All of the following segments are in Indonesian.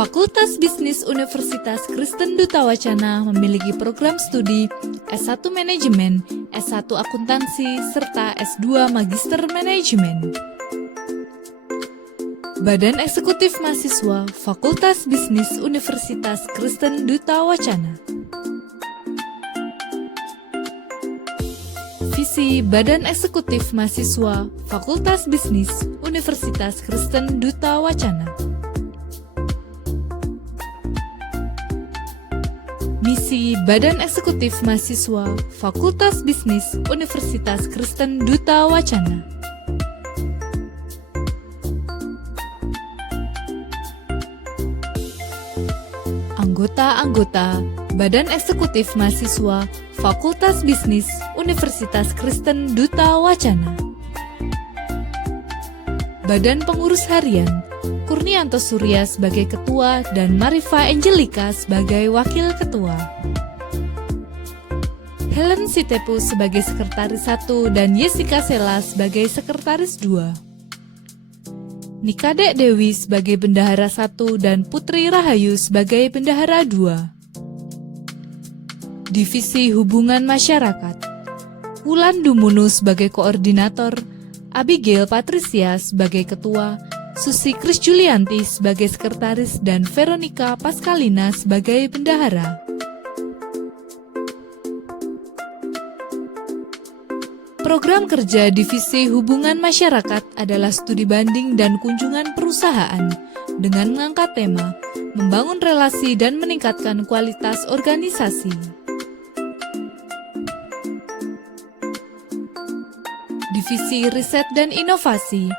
Fakultas Bisnis Universitas Kristen Duta Wacana memiliki program studi S1 Manajemen, S1 Akuntansi, serta S2 Magister Manajemen. Badan Eksekutif Mahasiswa Fakultas Bisnis Universitas Kristen Duta Wacana. Visi Badan Eksekutif Mahasiswa Fakultas Bisnis Universitas Kristen Duta Wacana. Misi Badan Eksekutif Mahasiswa Fakultas Bisnis Universitas Kristen Duta Wacana. Anggota-anggota Badan Eksekutif Mahasiswa Fakultas Bisnis Universitas Kristen Duta Wacana. Badan Pengurus Harian Kurnianto Surya sebagai Ketua dan Marifa Angelika sebagai Wakil Ketua. Helen Sitepu sebagai Sekretaris 1 dan Jessica Sela sebagai Sekretaris 2. Nikadek Dewi sebagai Bendahara 1 dan Putri Rahayu sebagai Bendahara 2. Divisi Hubungan Masyarakat Wulan Dumunu sebagai Koordinator, Abigail Patricia sebagai Ketua, Susi Kris Julianti sebagai Sekretaris, dan Veronica Pascalina sebagai Bendahara. Program kerja Divisi Hubungan Masyarakat adalah studi banding dan kunjungan perusahaan dengan mengangkat tema membangun relasi dan meningkatkan kualitas organisasi. Divisi Riset dan Inovasi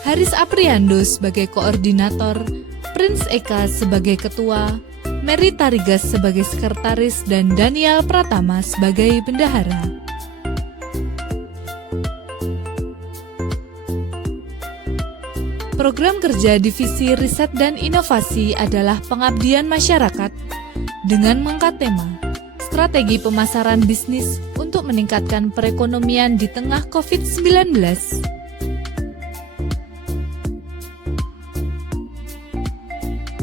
Haris Apriando sebagai Koordinator, Prince Eka sebagai Ketua, Mary Tarigas sebagai Sekretaris, dan Daniel Pratama sebagai Bendahara. Program kerja Divisi Riset dan Inovasi adalah pengabdian masyarakat dengan mengangkat tema strategi pemasaran bisnis untuk meningkatkan perekonomian di tengah COVID-19.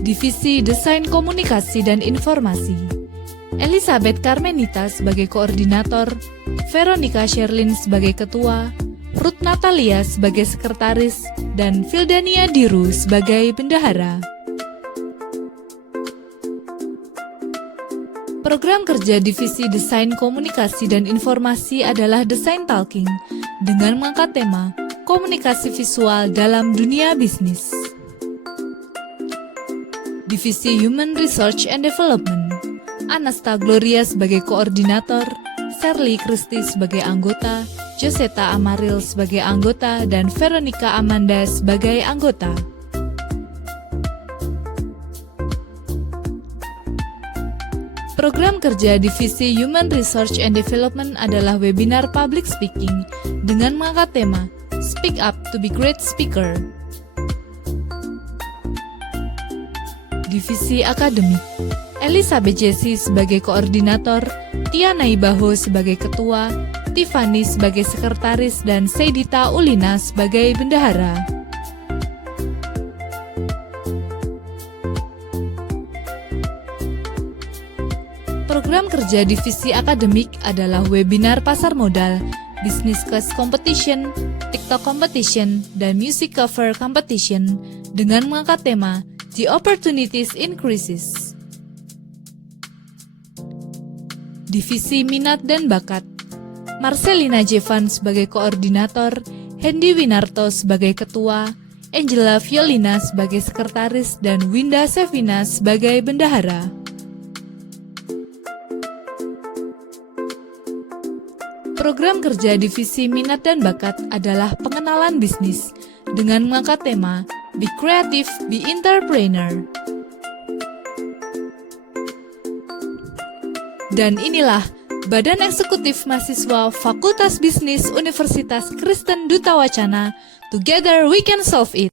Divisi Desain Komunikasi dan Informasi Elizabeth Carmenita sebagai Koordinator, Veronica Sherlyn sebagai Ketua, Ruth Natalia sebagai Sekretaris, dan Vildania Diru sebagai Bendahara. Program kerja Divisi Desain Komunikasi dan Informasi adalah Design Talking dengan mengangkat tema komunikasi visual dalam dunia bisnis. Divisi Human Research and Development Anasta Gloria sebagai Koordinator, Shirley Christy sebagai anggota, Joseta Amaril sebagai anggota, dan Veronica Amanda sebagai anggota. Program kerja Divisi Human Research and Development adalah webinar public speaking dengan mengangkat tema Speak Up to be Great Speaker. Divisi Akademik Elizabeth Jessie sebagai Koordinator, Tiana Ibaho sebagai Ketua, Tiffany sebagai Sekretaris, dan Seidita Ulina sebagai Bendahara. Program kerja Divisi Akademik adalah webinar pasar modal, Business Class Competition, TikTok Competition, dan Music Cover Competition dengan mengangkat tema The Opportunities in Crisis. Divisi Minat dan Bakat Marcelina Jevan sebagai Koordinator, Hendy Winarto sebagai Ketua, Angela Violina sebagai Sekretaris, dan Winda Sevina sebagai Bendahara. Program kerja Divisi Minat dan Bakat adalah pengenalan bisnis dengan mengangkat tema Be Creative, Be Entrepreneur. Dan inilah Badan Eksekutif Mahasiswa Fakultas Bisnis Universitas Kristen Duta Wacana. Together we can solve it.